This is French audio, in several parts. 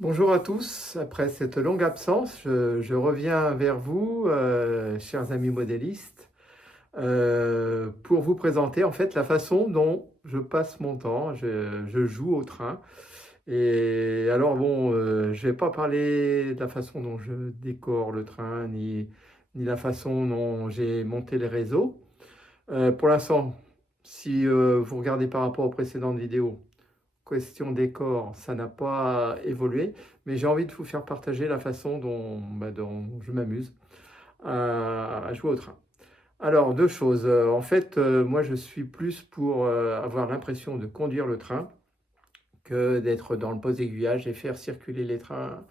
Bonjour à tous, après cette longue absence, je reviens vers vous, chers amis modélistes, pour vous présenter en fait la façon dont je passe mon temps. Je joue au train. Et alors bon, je vais pas parler de la façon dont je décore le train, ni la façon dont j'ai monté les réseaux. Pour l'instant, si vous regardez par rapport aux précédentes vidéos, question décor, ça n'a pas évolué, mais j'ai envie de vous faire partager la façon dont je m'amuse à jouer au train. Alors, deux choses. En fait, moi, je suis plus pour avoir l'impression de conduire le train que d'être dans le poste d'aiguillage et faire circuler les trains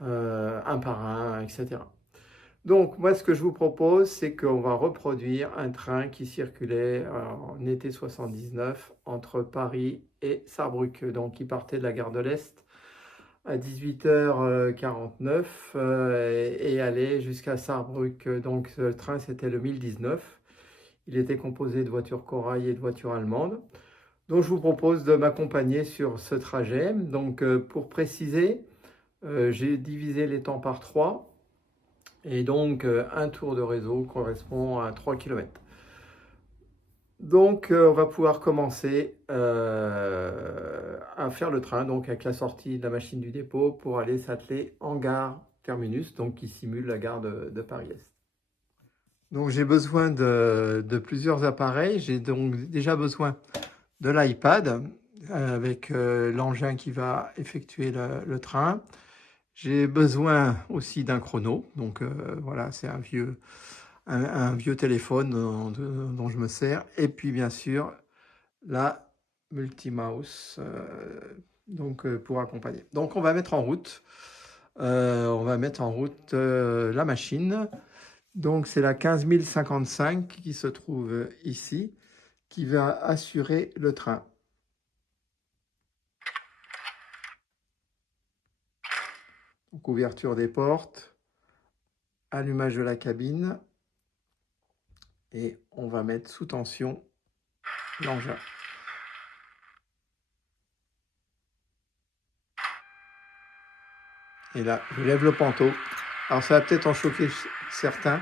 un par un, etc. Donc, moi, ce que je vous propose, c'est qu'on va reproduire un train qui circulait en été 79 entre Paris et Sarrebruck. Donc, il partait de la gare de l'Est à 18h49 et allait jusqu'à Sarrebruck. Donc, le train, c'était le 1019. Il était composé de voitures corail et de voitures allemandes. Donc, je vous propose de m'accompagner sur ce trajet. Donc, pour préciser, j'ai divisé les temps par 3. Et donc, un tour de réseau correspond à 3 km. Donc, on va pouvoir commencer à faire le train, donc avec la sortie de la machine du dépôt pour aller s'atteler en gare terminus, donc qui simule la gare de Paris-Est. Donc, j'ai besoin de plusieurs appareils. J'ai donc déjà besoin de l'iPad avec l'engin qui va effectuer le train. J'ai besoin aussi d'un chrono. Donc, voilà, c'est un vieux téléphone dont je me sers. Et puis, bien sûr, la multimouse pour accompagner. Donc, on va mettre en route. La machine. Donc, c'est la 15055 qui se trouve ici, qui va assurer le train. Donc, ouverture des portes, allumage de la cabine, et on va mettre sous tension l'engin. Et là, je lève le panneau. Alors, ça va peut-être en choquer certains,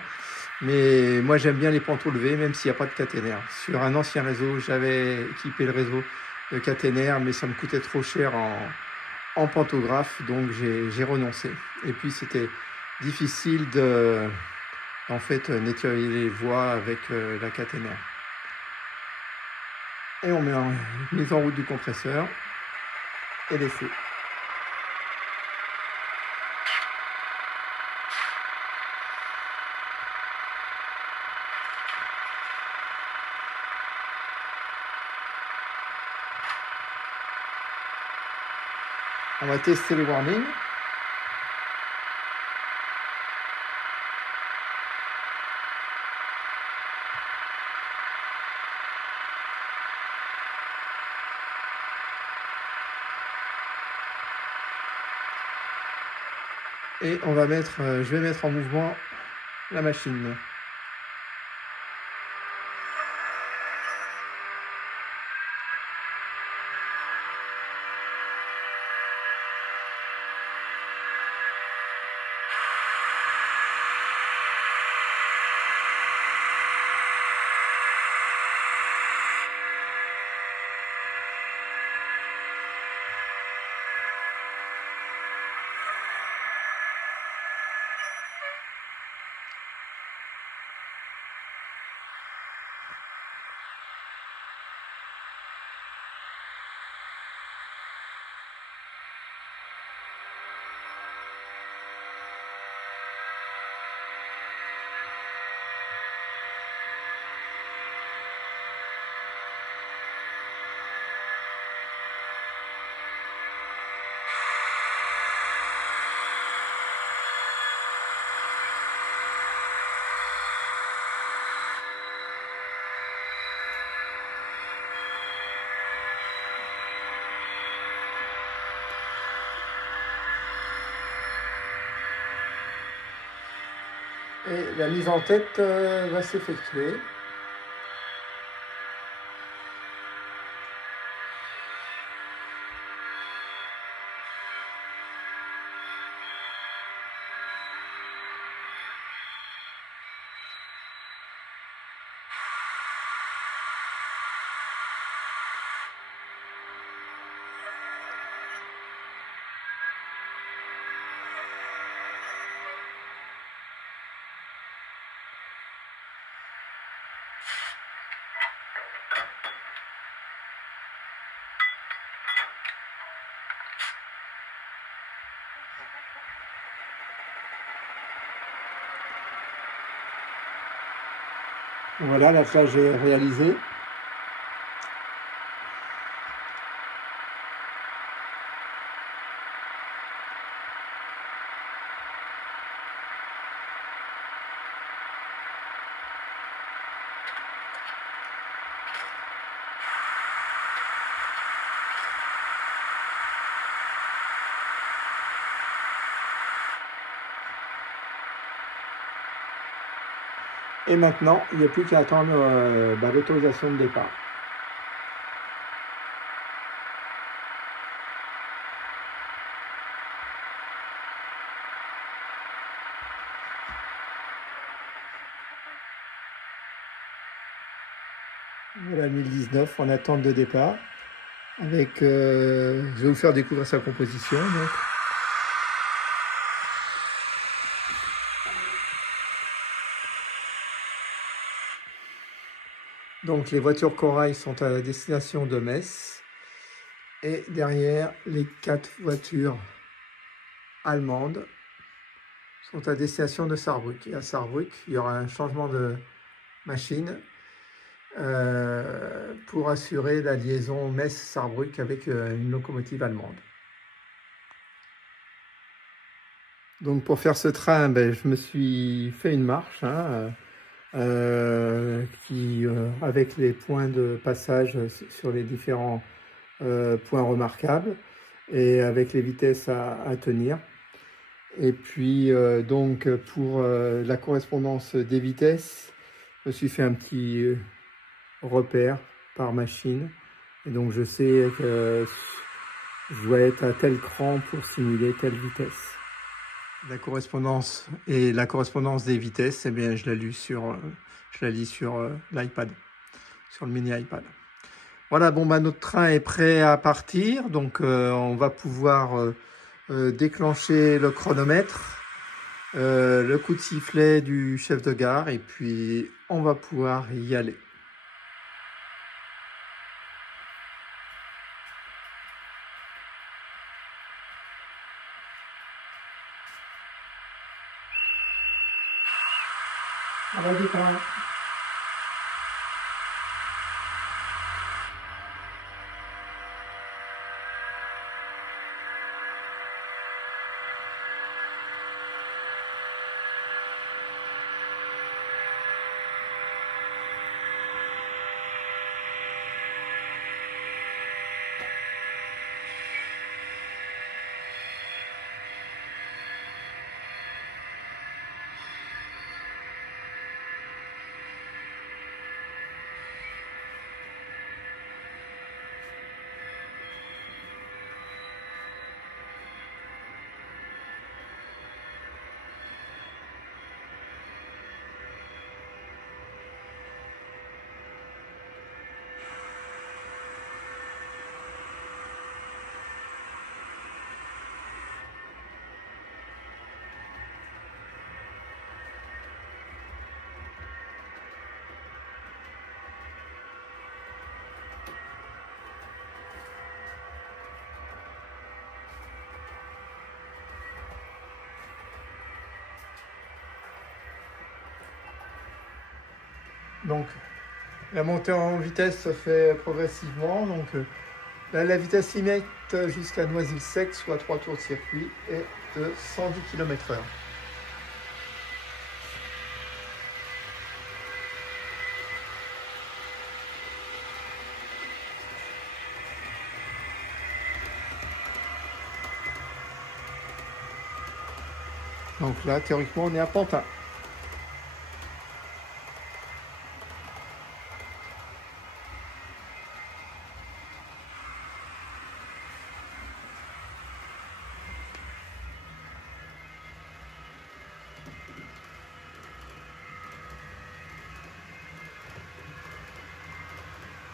mais moi, j'aime bien les panneaux levés, même s'il n'y a pas de caténaire. Sur un ancien réseau, j'avais équipé le réseau de caténaire, mais ça me coûtait trop cher en pantographe, donc j'ai renoncé. Et puis, c'était difficile en fait, nettoyer les voies avec la caténaire. Et on met en mise en route du compresseur et l'essai. On va tester les warnings. Et je vais mettre en mouvement la machine. Et la mise en tête va s'effectuer. Voilà, l'attelage est réalisé. Et maintenant, il n'y a plus qu'à attendre l'autorisation de départ. Voilà 2019 en attente de départ. Avec, je vais vous faire découvrir sa composition. Donc les voitures Corail sont à destination de Metz. Et derrière, les 4 voitures allemandes sont à destination de Sarrebruck. Et à Sarrebruck, il y aura un changement de machine pour assurer la liaison Metz-Sarrebruck avec une locomotive allemande. Donc pour faire ce train, je me suis fait une marche avec les points de passage sur les différents points remarquables et avec les vitesses à tenir. Et puis donc pour la correspondance des vitesses, je me suis fait un petit repère par machine. Et donc je sais que je dois être à tel cran pour simuler telle vitesse. La correspondance des vitesses, eh bien, je la lis sur l'iPad, sur le mini iPad. Voilà, bon, notre train est prêt à partir, donc on va pouvoir déclencher le chronomètre, le coup de sifflet du chef de gare, et puis on va pouvoir y aller. Vas-y, quand même. Donc, la montée en vitesse se fait progressivement. Donc, la vitesse limite jusqu'à Noisy-le-Sec, soit 3 tours de circuit, est de 110 km/h. Donc là, théoriquement, on est à Pantin.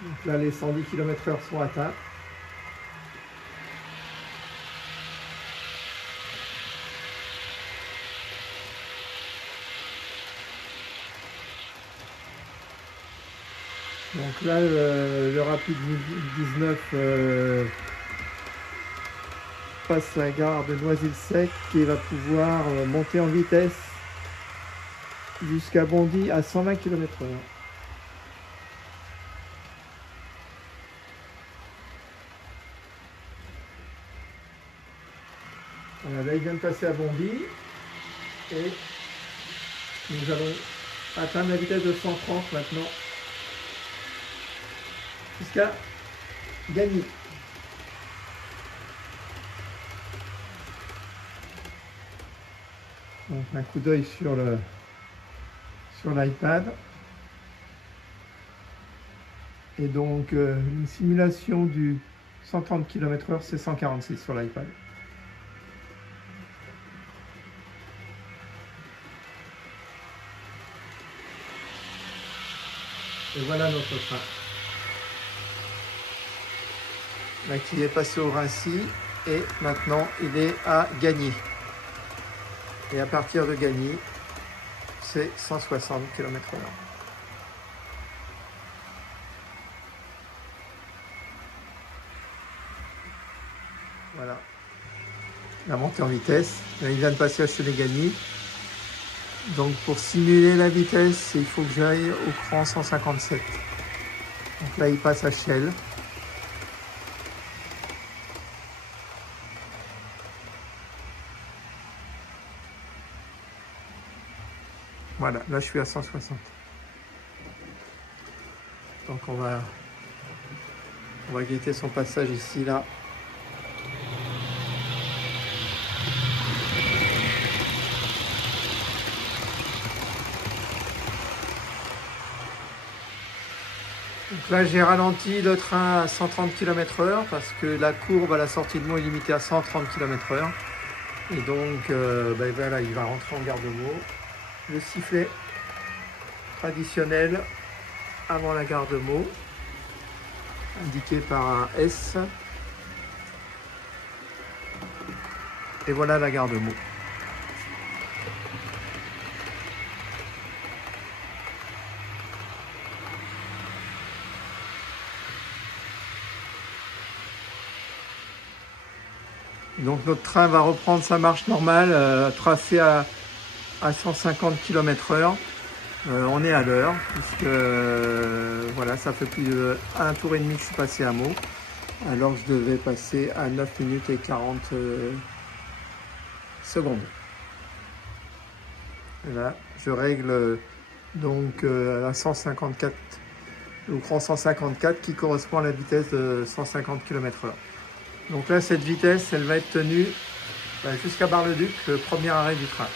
Donc là, les 110 km/h sont atteints. Donc là, le Rapide 19 passe la gare de Noisy-le-Sec et va pouvoir monter en vitesse jusqu'à Bondy à 120 km/h. Voilà, là, il vient de passer à Bondy et nous allons atteindre la vitesse de 130 maintenant jusqu'à Gagny. Donc un coup d'œil sur l'iPad. Et donc une simulation du 130 km/h, c'est 146 sur l'iPad. Et voilà notre train. Là, qui est passé au Rincy et maintenant il est à Gagny. Et à partir de Gagny, c'est 160 km/h. Voilà. La montée en vitesse. Là, il vient de passer à Sénégagny. Donc pour simuler la vitesse, il faut que j'aille au cran 157. Donc là, il passe à Chelles. Voilà, là je suis à 160. Donc on va guetter son passage ici, là. Donc là j'ai ralenti le train à 130 km/h parce que la courbe à la sortie de Meaux est limitée à 130 km/h. Et donc voilà, il va rentrer en gare de Meaux. Le sifflet traditionnel avant la gare de Meaux, indiqué par un S. Et voilà la gare de Meaux. Donc notre train va reprendre sa marche normale, tracée à 150 km/h. On est à l'heure, puisque voilà, ça fait plus d'un tour et demi que je suis passé à Meaux, alors que je devais passer à 9 minutes et 40 secondes. Et là, je règle donc à 154, au cran 154 qui correspond à la vitesse de 150 km/h. Donc là, cette vitesse, elle va être tenue jusqu'à Bar-le-Duc, le premier arrêt du train.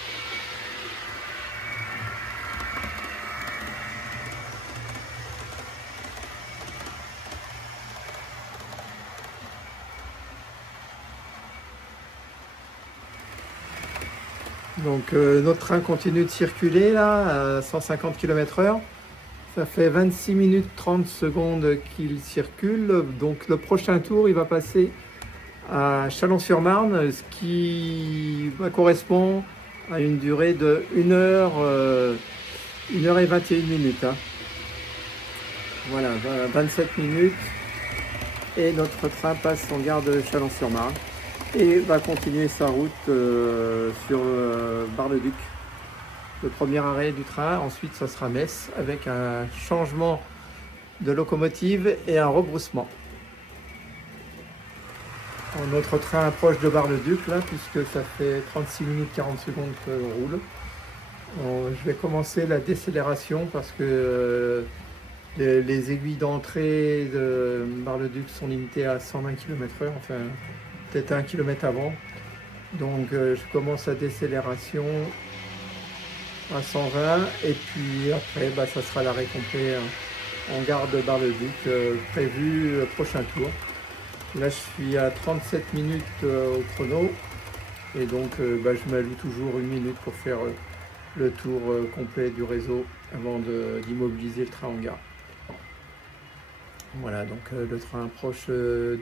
Donc notre train continue de circuler là à 150 km/h. Ça fait 26 minutes 30 secondes qu'il circule. Donc le prochain tour, il va passer à Chalon-sur-Marne, ce qui correspond à une durée de 1 heure, 1 heure et 21 minutes. Hein. Voilà, 27 minutes. Et notre train passe en gare de Chalon-sur-Marne et va continuer sa route sur Bar-le-Duc. Le premier arrêt du train, ensuite ça sera Metz avec un changement de locomotive et un rebroussement. Notre train approche de Bar-le-Duc là, puisque ça fait 36 minutes 40 secondes qu'on roule. Je vais commencer la décélération parce que les aiguilles d'entrée de Bar-le-Duc sont limitées à 120 km/h, enfin peut-être 1 km avant. Donc je commence la décélération à 120 et puis après ça sera l'arrêt complet en gare de Bar-le-Duc prévu prochain tour. Là je suis à 37 minutes au chrono et donc je m'alloue toujours 1 minute pour faire le tour complet du réseau avant d'immobiliser le train en gare. Voilà, donc le train approche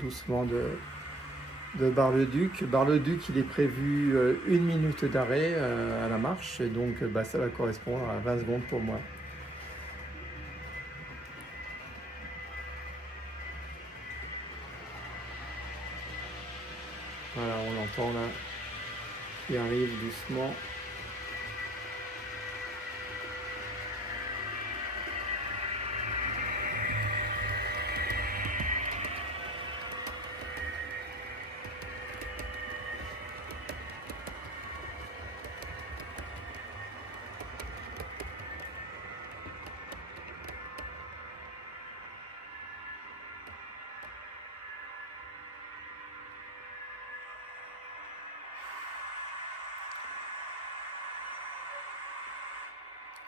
doucement de Bar-le-Duc. Bar-le-Duc, il est prévu 1 minute d'arrêt à la marche, et donc ça va correspondre à 20 secondes pour moi. Voilà, on l'entend là, qui arrive doucement.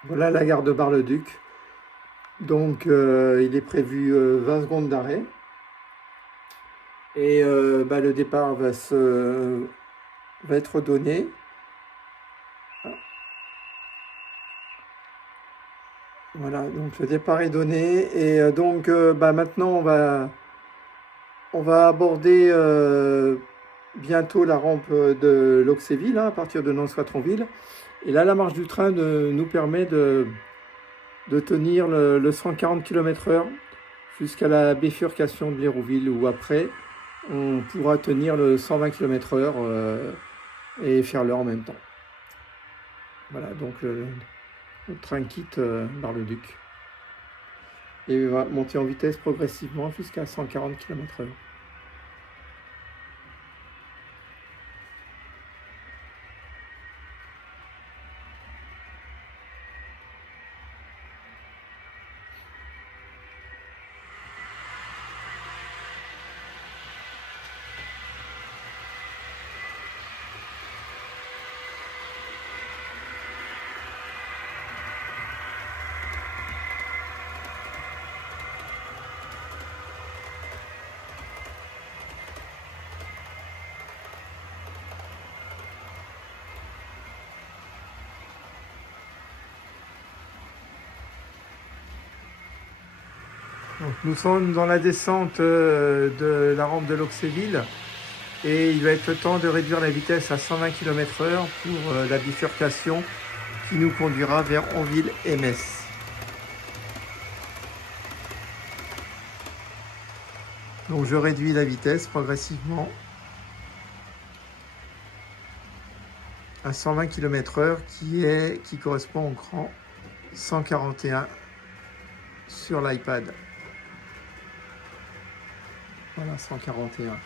Voilà la gare de Bar-le-Duc. Donc il est prévu 20 secondes d'arrêt. Et le départ va être donné. Voilà, donc le départ est donné. Et maintenant on va aborder bientôt la rampe de Loxéville, à partir de Nons-Watronville. Et là, la marche du train nous permet de tenir le 140 km/h jusqu'à la bifurcation de Blairouville, où après, on pourra tenir le 120 km/h et faire l'heure en même temps. Voilà, donc le train quitte Bar-le-Duc et va monter en vitesse progressivement jusqu'à 140 km/h. Donc, nous sommes dans la descente de la rampe de Loxéville et il va être le temps de réduire la vitesse à 120 km/h pour la bifurcation qui nous conduira vers Onville et Metz. Donc je réduis la vitesse progressivement à 120 km/h qui correspond au cran 141 sur l'iPad. Voilà, 141.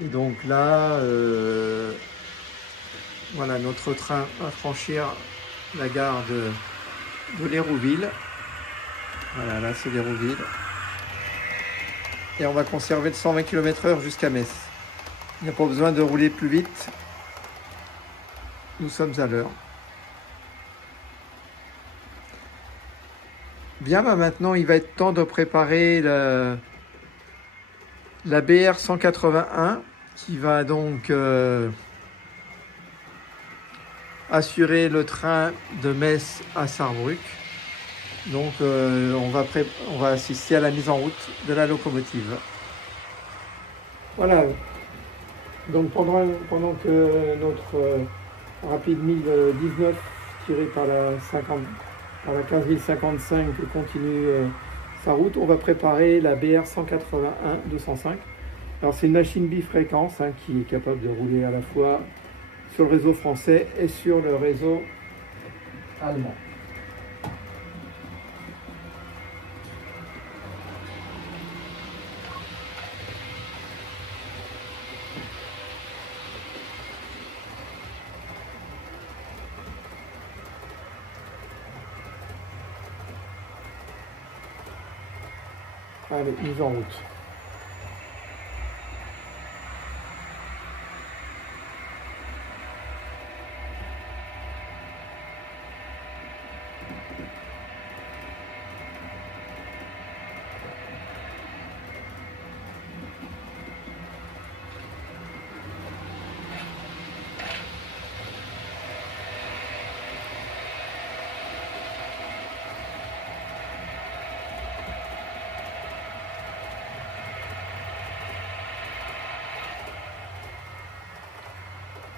Et donc là, voilà, notre train va franchir la gare de Lérouville. Voilà, là c'est Lérouville. Et on va conserver le 120 km/h jusqu'à Metz. Il n'y a pas besoin de rouler plus vite. Nous sommes à l'heure. Bien, maintenant il va être temps de préparer la BR 181 qui va donc assurer le train de Metz à Sarrebruck. Donc on va assister à la mise en route de la locomotive. Voilà. Donc pendant que notre rapide 1019 tiré par la 15055 continue sa route, on va préparer la BR 181-205. Alors c'est une machine bifréquence qui est capable de rouler à la fois sur le réseau français et sur le réseau allemand. Allez, mise en route.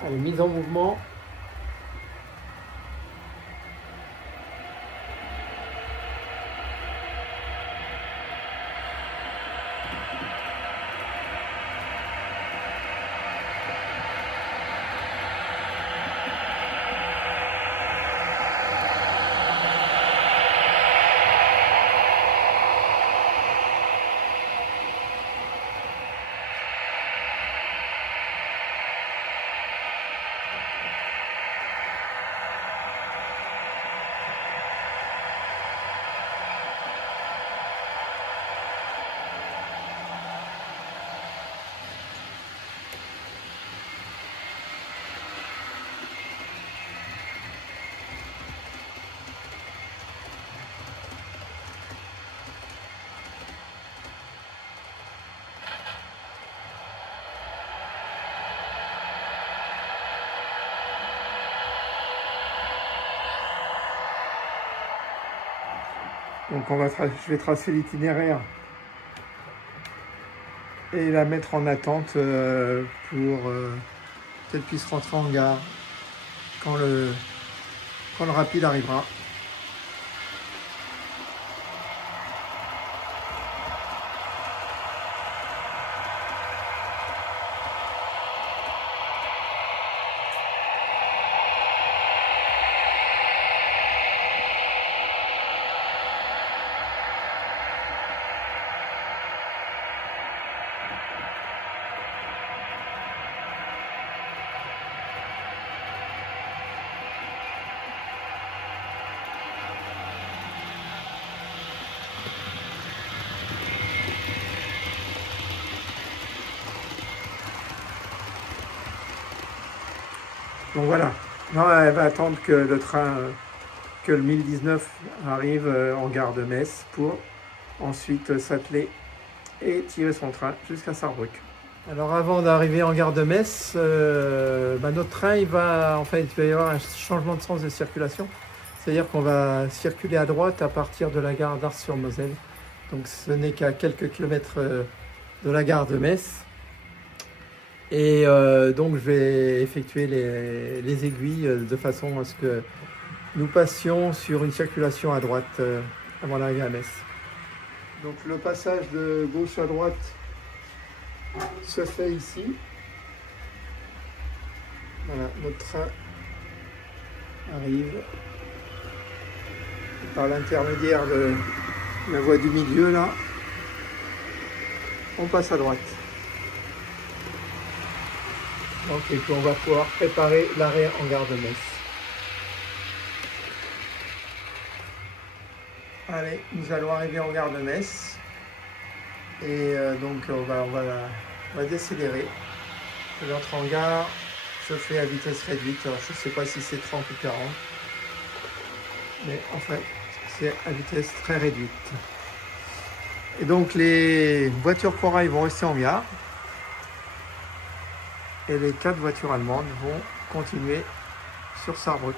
Allez, mise en mouvement. Donc je vais tracer l'itinéraire et la mettre en attente pour qu'elle puisse rentrer en gare quand le rapide arrivera. Donc voilà, non, elle va attendre que le train, que le 1019 arrive en gare de Metz pour ensuite s'atteler et tirer son train jusqu'à Sarrebruck. Alors avant d'arriver en gare de Metz, notre train, il va y avoir un changement de sens de circulation. C'est-à-dire qu'on va circuler à droite à partir de la gare d'Ars-sur-Moselle. Donc ce n'est qu'à quelques kilomètres de la gare de Metz. Et donc je vais effectuer les aiguilles de façon à ce que nous passions sur une circulation à droite avant l'arrivée à Metz. Donc le passage de gauche à droite se fait ici. Voilà, notre train arrive par l'intermédiaire de la voie du milieu là. On passe à droite. Donc, et puis on va pouvoir préparer l'arrêt en gare de Metz. Allez, nous allons arriver en gare de Metz. Et donc on va décélérer. L'entrée en gare se fait à vitesse réduite. Alors je ne sais pas si c'est 30 ou 40. Mais enfin, c'est à vitesse très réduite. Et donc les voitures Corail vont rester en gare. Et les 4 voitures allemandes vont continuer sur Sarrebruck.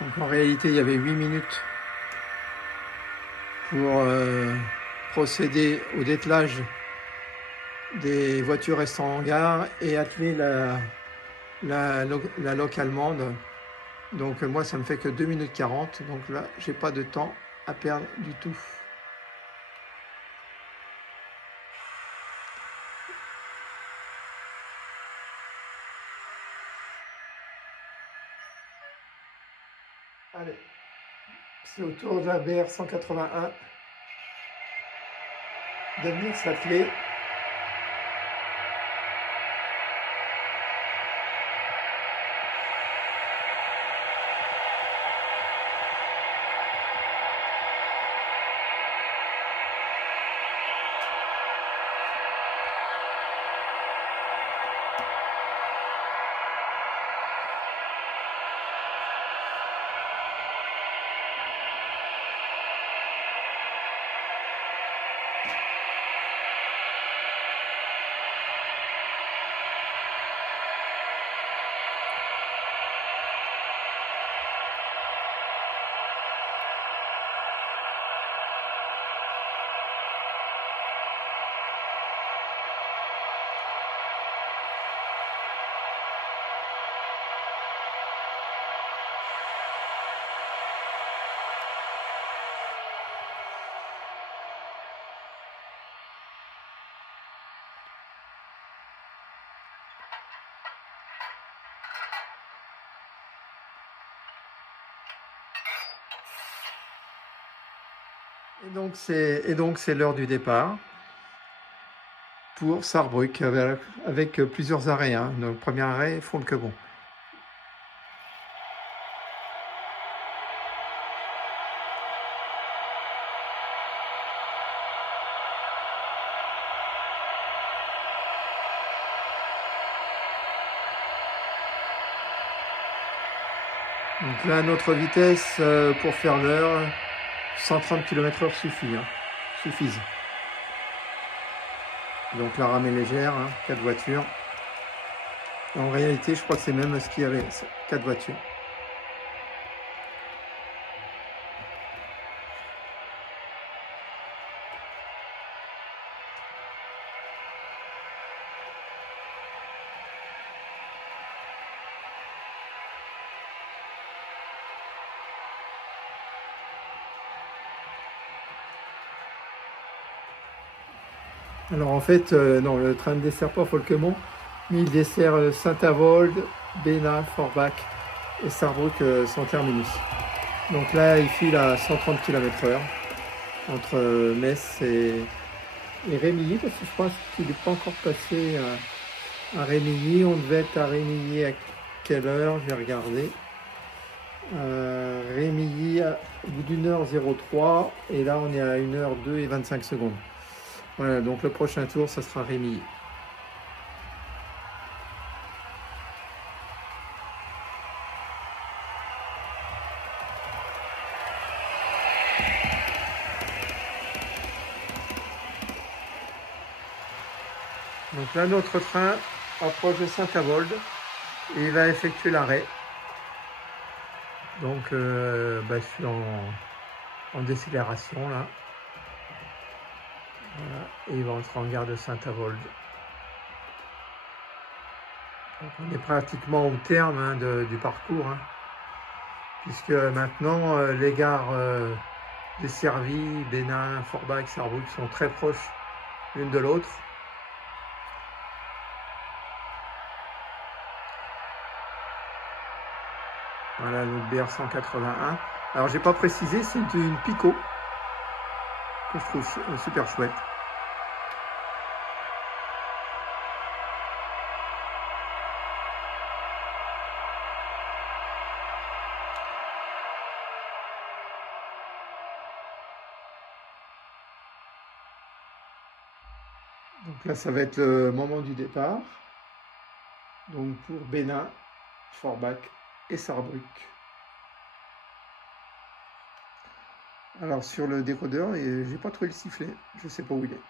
Donc en réalité, il y avait 8 minutes pour procéder au dételage des voitures restant en gare et atteler la loc allemande. Donc moi, ça me fait que 2 minutes 40. Donc là, j'ai pas de temps à perdre du tout. Allez, c'est au tour de la BR 181 de venir s'atteler. Et donc c'est l'heure du départ pour Sarrebruck avec plusieurs arrêts. Hein. Donc, le premier arrêt, Fontquebon. Donc là, notre vitesse pour faire l'heure, 130 km/h suffit, hein, suffisent. Donc la rame est légère, hein, 4 voitures. En réalité, je crois que c'est même ce qu'il y avait, 4 voitures. Alors en fait, non, le train ne dessert pas Folquemont, mais il dessert Saint-Avold, Bénin, Forbach et Sarrebruck sans terminus. Donc là, il file à 130 km/h entre Metz et Rémilly, parce que je pense qu'il n'est pas encore passé à Rémilly. On devait être à Rémilly à quelle heure? Je vais regarder. Rémilly au bout d'1h03 et là on est à 1h02 et 25 secondes. Voilà, donc le prochain tour, ça sera Rémilly. Donc là, notre train approche de Saint-Avold et il va effectuer l'arrêt. Donc, je suis en décélération là. Voilà, et il va entrer en gare de Saint-Avold. On est pratiquement au terme hein, du parcours, hein, puisque maintenant les gares desservies, Bénin, Forbach, Sarrebruck sont très proches l'une de l'autre. Voilà notre BR 181. Alors j'ai pas précisé, c'est une Pico que je trouve super chouette. Donc là, ça va être le moment du départ. Donc pour Bénin, Forbach et Sarrebruck. Alors sur le décodeur, j'ai pas trouvé le sifflet, je sais pas où il est.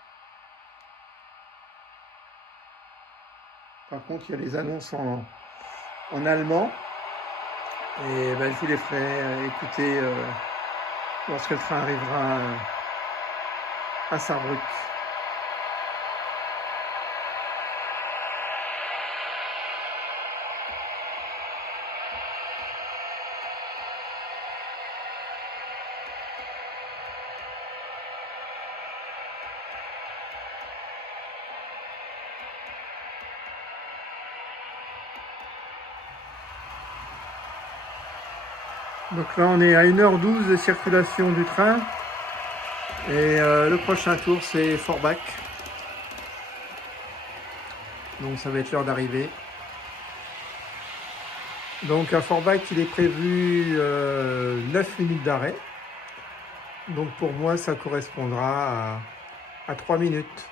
Par contre, il y a les annonces en allemand. Et je vous les ferai écouter lorsque le train arrivera à Sarrebruck. Donc là, on est à 1h12 de circulation du train. Et le prochain tour, c'est Forbach. Donc ça va être l'heure d'arrivée. Donc à Forbach, il est prévu 9 minutes d'arrêt. Donc pour moi, ça correspondra à 3 minutes.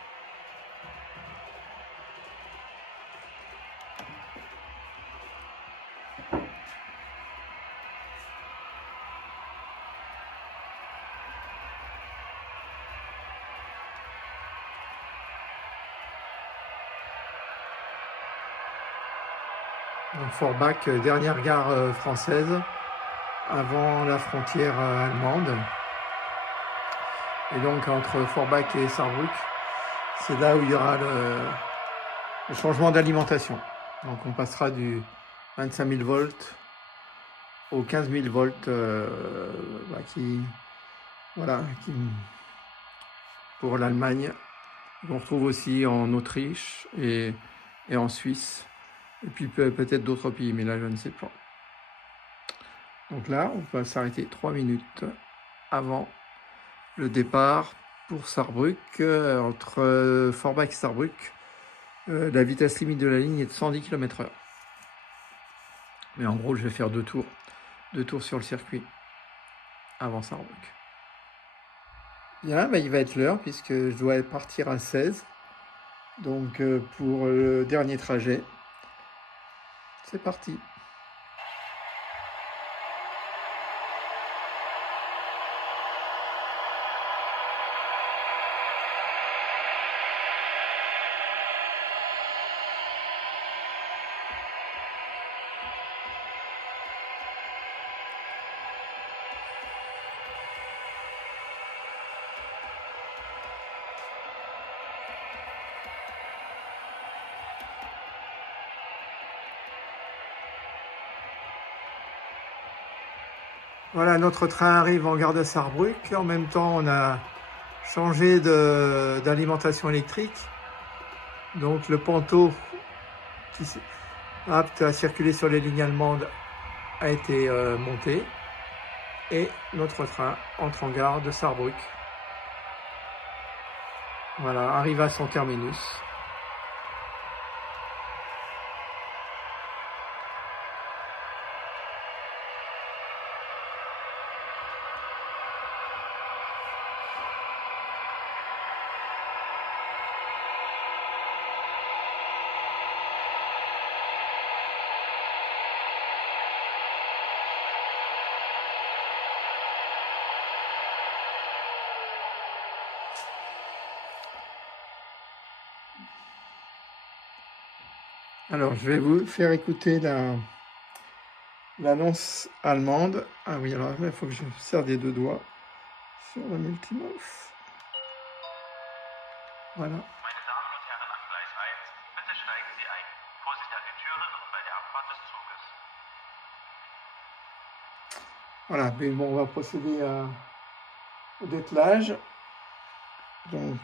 Donc Forbach, dernière gare française avant la frontière allemande. Et donc entre Forbach et Sarrebruck, c'est là où il y aura le changement d'alimentation. Donc on passera du 25 000 volts aux 15 000 volts pour l'Allemagne. On retrouve aussi en Autriche et en Suisse. Et puis peut-être d'autres pays, mais là je ne sais pas. Donc là, on va s'arrêter 3 minutes avant le départ pour Sarrebruck. Entre Forbach et Sarrebruck, la vitesse limite de la ligne est de 110 km/h. Mais en gros, je vais faire 2 tours sur le circuit avant Sarrebruck. Bien, il va être l'heure puisque je dois partir à 16. Donc pour le dernier trajet, c'est parti. Voilà, notre train arrive en gare de Sarrebruck. En même temps, on a changé d'alimentation électrique. Donc le Panto, qui est apte à circuler sur les lignes allemandes, a été monté. Et notre train entre en gare de Sarrebruck. Voilà, arrive à son terminus. Alors, je vais vous faire écouter l'annonce allemande. Ah oui, alors là, il faut que je serre des deux doigts sur le multimouse. Voilà. Meine Damen und Herren am Gleis 1, bitte steigen Sie ein. Vorsicht an den Türen und bei der Abfahrt des Zuges. Voilà, mais bon, on va procéder au dételage. Donc,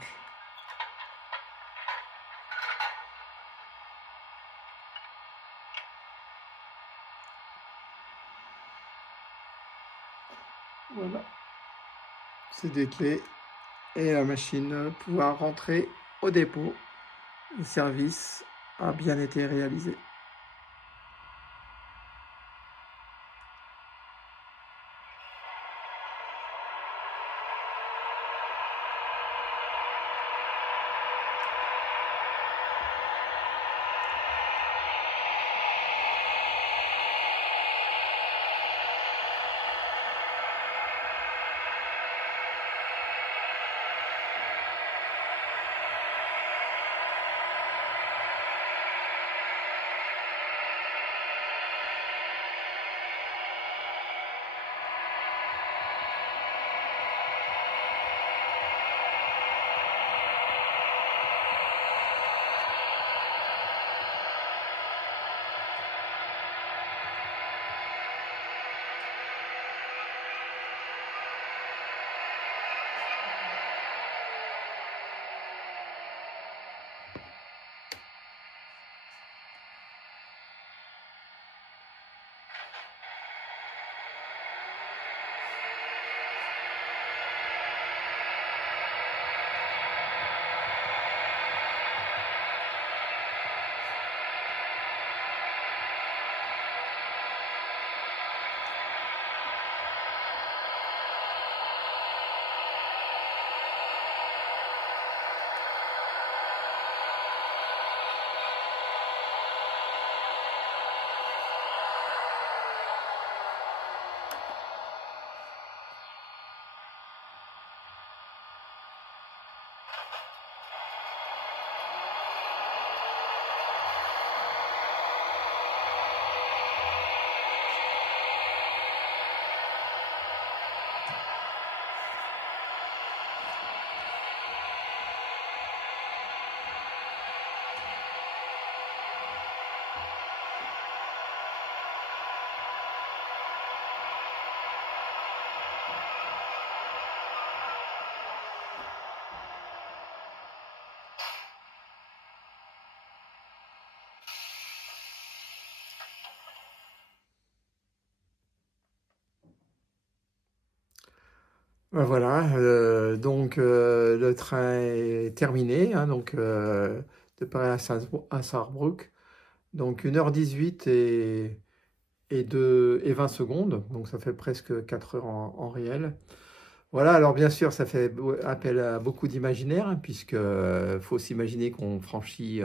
voilà, c'est dételé et la machine pouvoir rentrer au dépôt. Le service a bien été réalisé. Ben voilà, donc le train est terminé, hein, donc de Paris à Sarrebruck. Donc 1h18 et 20 secondes, donc ça fait presque 4 heures en réel. Voilà, alors bien sûr, ça fait appel à beaucoup d'imaginaire, hein, puisque faut s'imaginer qu'on franchit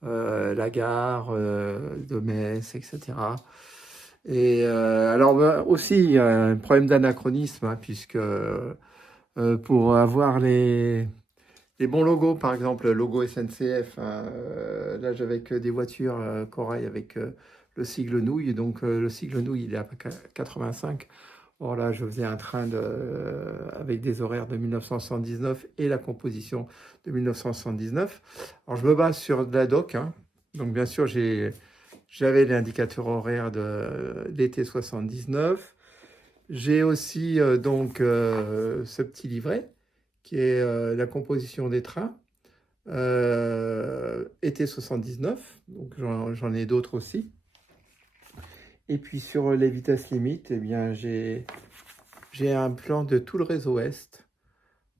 la gare de Metz, etc. Et alors aussi, il y a un problème d'anachronisme, hein, puisque pour avoir les bons logos, par exemple, le logo SNCF, hein, là j'avais que des voitures Corail avec le sigle nouille, donc le sigle nouille il est à 85. Or là, je faisais un train avec des horaires de 1979 et la composition de 1979. Alors je me base sur de la doc, hein. Donc bien sûr j'avais l'indicateur horaire de l'été 79. J'ai aussi donc ce petit livret qui est la composition des trains, été 79, donc j'en ai d'autres aussi. Et puis sur les vitesses limites, eh bien j'ai un plan de tout le réseau Est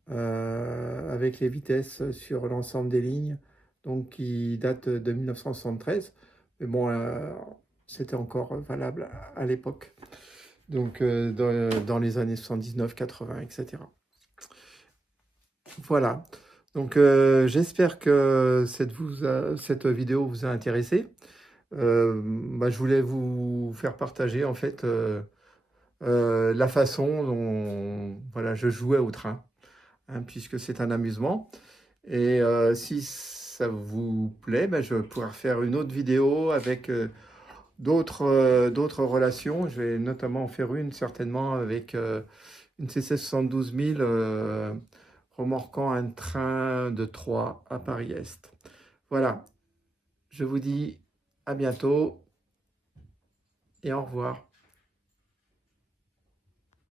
avec les vitesses sur l'ensemble des lignes, donc qui date de 1973. Mais bon, c'était encore valable à l'époque. Donc dans les années 79, 80, etc. Voilà. Donc j'espère que cette vidéo vous a intéressé. Je voulais vous faire partager en fait la façon dont voilà, je jouais au train, hein, puisque c'est un amusement. Et si ça vous plaît, je pourrais faire une autre vidéo avec d'autres relations. Je vais notamment en faire une certainement avec une CC 72 000 remorquant un train de Troyes à Paris-Est. Voilà, je vous dis à bientôt et au revoir.